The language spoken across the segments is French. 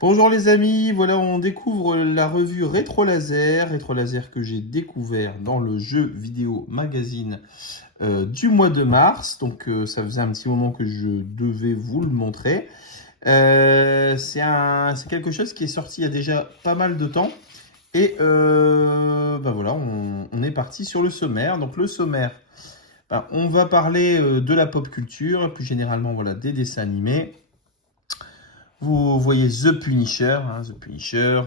Bonjour les amis, voilà on découvre la revue Rétro Laser que j'ai découvert dans le jeu vidéo magazine du mois de mars. Donc ça faisait un petit moment que je devais vous le montrer. C'est quelque chose qui est sorti il y a déjà pas mal de temps. Et ben voilà, on est parti sur le sommaire. Donc le sommaire, ben, on va parler de la pop culture, plus généralement voilà, des dessins animés. Vous voyez The Punisher,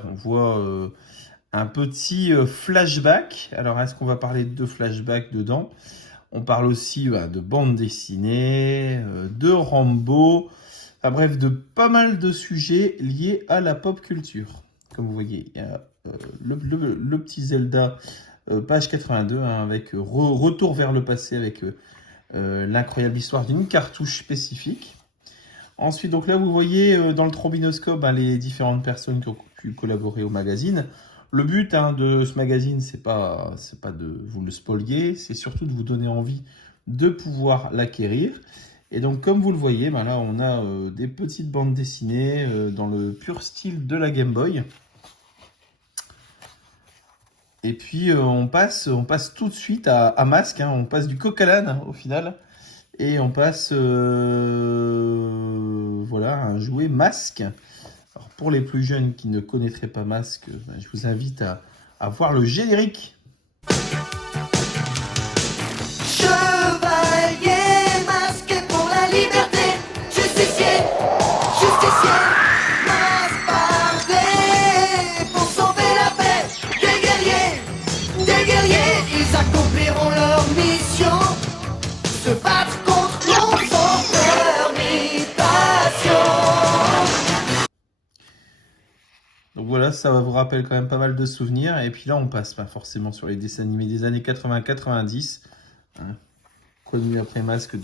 on voit un petit flashback. Alors, est-ce qu'on va parler de flashback dedans? On parle aussi de bande dessinée, de Rambo, enfin bref, de pas mal de sujets liés à la pop culture. Comme vous voyez, il y a le petit Zelda, page 82, avec retour vers le passé, avec l'incroyable histoire d'une cartouche spécifique. Ensuite, donc là, vous voyez dans le trombinoscope les différentes personnes qui ont pu collaborer au magazine. Le but de ce magazine, c'est pas de vous le spolier, c'est surtout de vous donner envie de pouvoir l'acquérir. Et donc, comme vous le voyez, là, on a des petites bandes dessinées dans le pur style de la Game Boy. Et puis, on passe tout de suite à Masque. On passe du coq à l'âne, au final. Et on passe voilà, à un jouet Masque. Alors pour les plus jeunes qui ne connaîtraient pas Masque, je vous invite à voir le générique. Chevalier masqué pour la liberté, justicier, justicier, masque parfait pour sauver la paix. Des guerriers, ils accompliront leur mission, se battre contre l'ombre sans peur ni passion. Donc voilà, ça vous rappelle quand même pas mal de souvenirs. Et puis là, on passe forcément sur les dessins animés des années 80-90. Quoi de mieux après Masque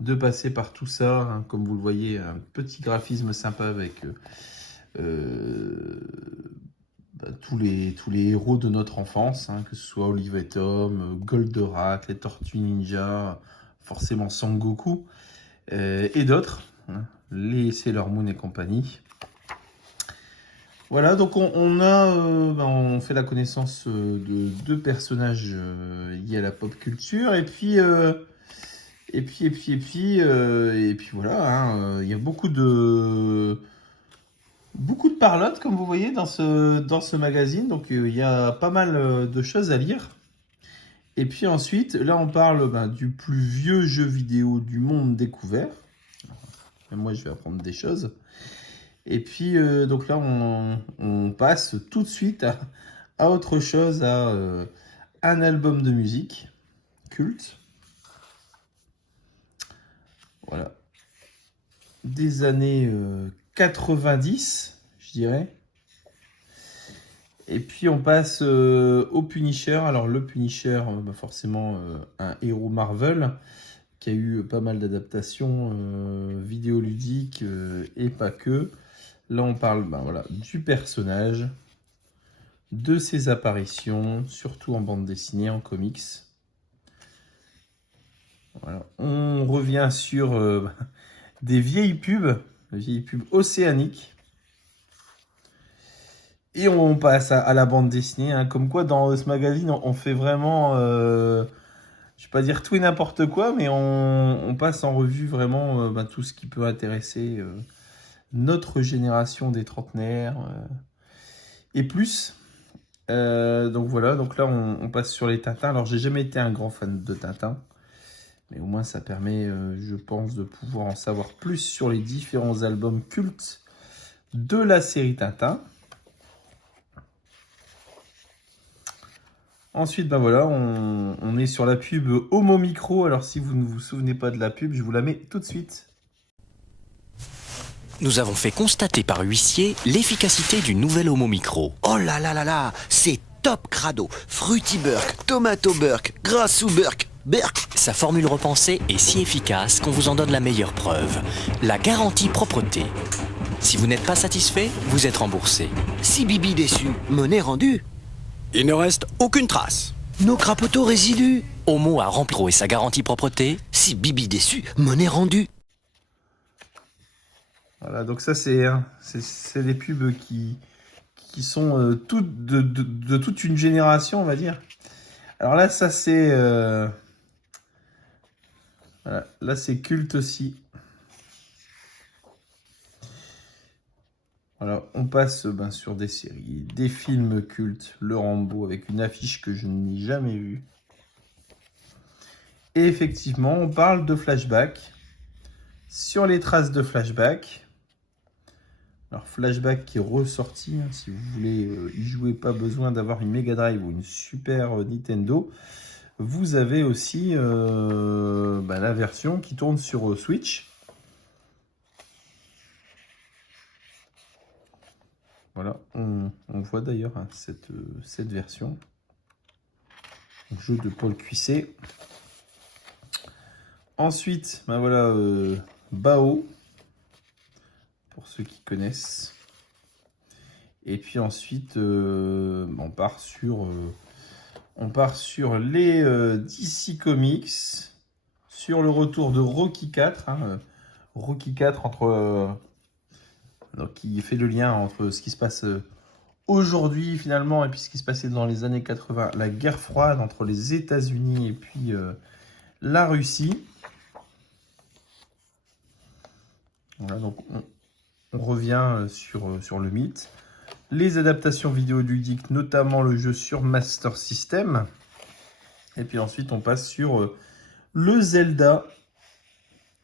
de passer par tout ça. Comme vous le voyez, un petit graphisme sympa avec tous les héros de notre enfance. Que ce soit Olive et Tom, Goldorak, les Tortues Ninja, forcément Sangoku, et d'autres. Les Sailor Moon et compagnie. Voilà, donc on fait la connaissance de deux personnages liés à la pop culture, et puis voilà, il y a beaucoup de parlotte, comme vous voyez, dans ce magazine, donc il y a pas mal de choses à lire. Et puis ensuite, là on parle du plus vieux jeu vidéo du monde découvert. Même moi je vais apprendre des choses. Et puis, donc là, on passe tout de suite à autre chose, à un album de musique culte. Voilà. Des années 90, je dirais. Et puis, on passe au Punisher. Alors, le Punisher, forcément, un héros Marvel qui a eu pas mal d'adaptations vidéoludiques et pas que. Là, on parle voilà, du personnage, de ses apparitions, surtout en bande dessinée, en comics. Voilà. On revient sur des vieilles pubs océaniques. Et on passe à la bande dessinée. Comme quoi, dans ce magazine, on fait vraiment, je ne vais pas dire tout et n'importe quoi, mais on passe en revue vraiment tout ce qui peut intéresser notre génération des trentenaires et plus. Donc voilà, donc là on passe sur les Tintins. Alors j'ai jamais été un grand fan de Tintin, mais au moins ça permet, je pense, de pouvoir en savoir plus sur les différents albums cultes de la série Tintin. Ensuite, voilà, on est sur la pub Homo Micro. Alors si vous ne vous souvenez pas de la pub, je vous la mets tout de suite. Nous avons fait constater par huissier l'efficacité du nouvel Homo Micro. Oh là là là là, c'est top crado. Fruity Burk, Tomato Burk, Grassou Burk, Burk. Sa formule repensée est si efficace qu'on vous en donne la meilleure preuve. La garantie propreté. Si vous n'êtes pas satisfait, vous êtes remboursé. Si Bibi déçu, monnaie rendue. Il ne reste aucune trace. Nos crapoteaux résidus. Homo a rempli et sa garantie propreté. Si Bibi déçu, monnaie rendue. Voilà, donc ça c'est des pubs qui sont toutes de toute une génération, on va dire. Alors là, ça c'est voilà, là c'est culte aussi. Voilà, on passe sur des séries, des films cultes, le Rambo avec une affiche que je n'ai jamais vue. Et effectivement, on parle de flashback. Sur les traces de flashback. Alors flashback qui est ressorti, hein, si vous voulez y jouer, pas besoin d'avoir une Mega Drive ou une Super Nintendo. Vous avez aussi la version qui tourne sur Switch. Voilà, on voit d'ailleurs hein, cette version. Jeu de Paul Cuisset. Ensuite, voilà, Bao, pour ceux qui connaissent. Et puis ensuite, on part sur les DC Comics, sur le retour de Rocky 4. Hein, Rocky 4 donc, qui fait le lien entre ce qui se passe aujourd'hui finalement et puis ce qui se passait dans les années 80, la guerre froide entre les États-Unis et puis la Russie. Voilà, donc on revient sur le mythe. Les adaptations vidéoludiques, notamment le jeu sur Master System. Et puis ensuite, on passe sur le Zelda.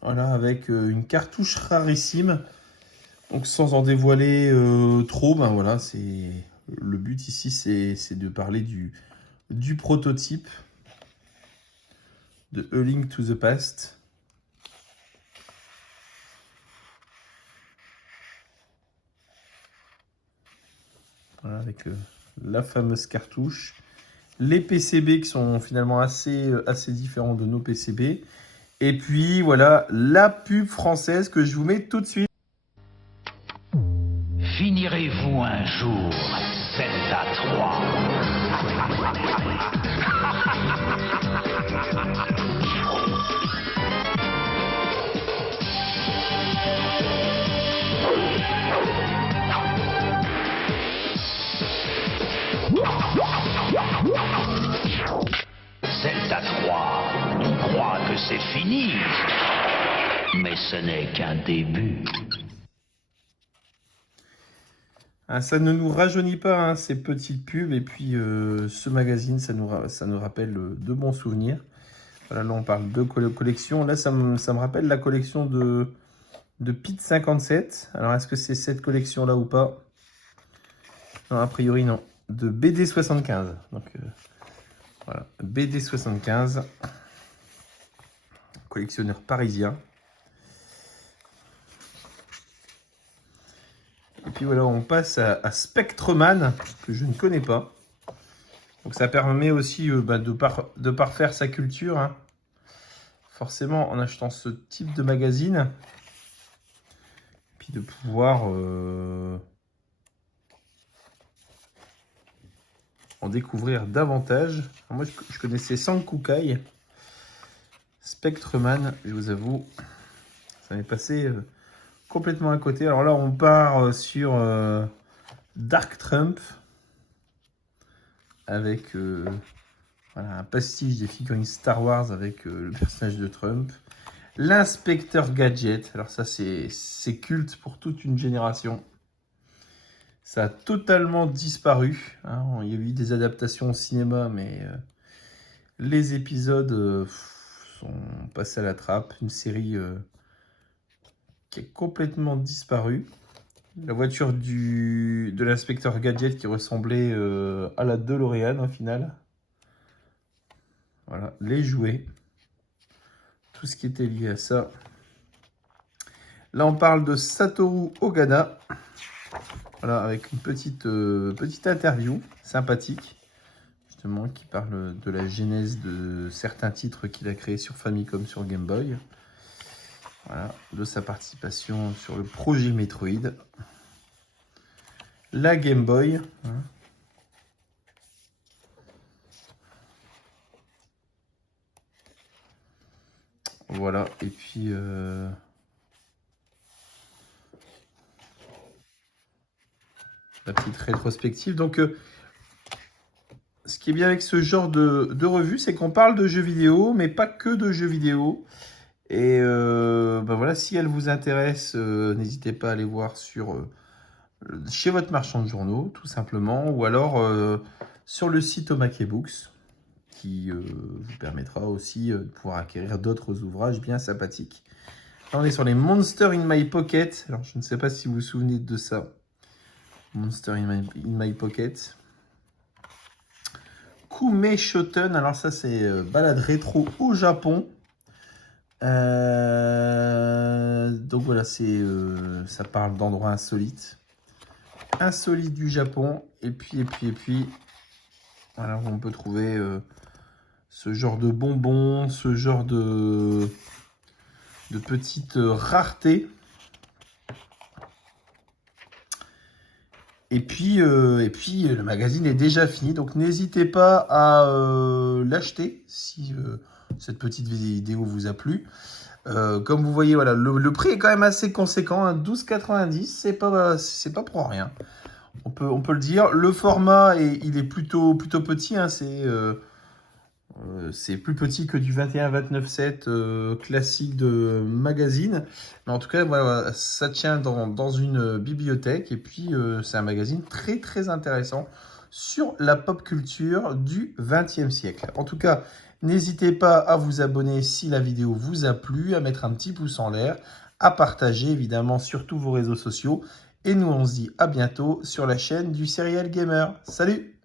Voilà, avec une cartouche rarissime. Donc sans en dévoiler trop, voilà, le but ici, c'est de parler du prototype de A Link to the Past. Voilà, avec la fameuse cartouche. Les PCB qui sont finalement assez différents de nos PCB. Et puis voilà, la pub française que je vous mets tout de suite. Finirez-vous un jour Zelda 3 Zelda 3, on croit que c'est fini, mais ce n'est qu'un début. Ah, ça ne nous rajeunit pas hein, ces petites pubs et puis ce magazine, ça nous rappelle de bons souvenirs. Voilà, là on parle de collection. Là ça me rappelle la collection de Pete 57. Alors est-ce que c'est cette collection là ou pas? Non, a priori non. De BD 75. Donc voilà, BD 75. Collectionneur parisien. Et puis voilà, on passe à Spectreman, que je ne connais pas. Donc ça permet aussi de parfaire sa culture. Hein. Forcément, en achetant ce type de magazine. Puis de pouvoir en découvrir davantage. Alors moi, je connaissais Sankukai. Spectreman, je vous avoue, ça m'est passé... complètement à côté. Alors là, on part sur Dark Trump avec voilà, un pastiche des figurines Star Wars avec le personnage de Trump. L'inspecteur Gadget. Alors ça, c'est culte pour toute une génération. Ça a totalement disparu. Hein. Il y a eu des adaptations au cinéma, mais les épisodes sont passés à la trappe. Une série... qui est complètement disparu. La voiture de l'inspecteur Gadget qui ressemblait à la DeLorean au final. Voilà, les jouets. Tout ce qui était lié à ça. Là, on parle de Satoru Ogata. Voilà, avec une petite interview sympathique. Justement, qui parle de la genèse de certains titres qu'il a créés sur Famicom, sur Game Boy. Voilà, de sa participation sur le projet Metroid. La Game Boy. Hein. Voilà, et puis la petite rétrospective. Donc, ce qui est bien avec ce genre de revue, c'est qu'on parle de jeux vidéo, mais pas que de jeux vidéo. Et voilà, si elle vous intéresse, n'hésitez pas à aller voir chez votre marchand de journaux, tout simplement, ou alors sur le site Omake Books, qui vous permettra aussi de pouvoir acquérir d'autres ouvrages bien sympathiques. Là, on est sur les Monsters in My Pocket. Alors, je ne sais pas si vous vous souvenez de ça. Monsters in My Pocket. Kume Shoten. Alors, ça, c'est balade rétro au Japon. Donc, voilà, ça parle d'endroits insolites. Insolites du Japon. Et puis, voilà, on peut trouver ce genre de bonbons, ce genre de petites raretés. Et puis, le magazine est déjà fini. Donc, n'hésitez pas à l'acheter si cette petite vidéo vous a plu. Comme vous voyez, voilà, le prix est quand même assez conséquent. Hein, 12,90 €, c'est pas pour rien. On peut le dire. Le format, il est plutôt petit. Hein, c'est plus petit que du 21-29/7 classique de magazine. Mais en tout cas, voilà, ça tient dans une bibliothèque. Et puis, c'est un magazine très, très intéressant sur la pop culture du XXe siècle. En tout cas, n'hésitez pas à vous abonner si la vidéo vous a plu, à mettre un petit pouce en l'air, à partager évidemment sur tous vos réseaux sociaux. Et nous, on se dit à bientôt sur la chaîne du Serial Gamer. Salut!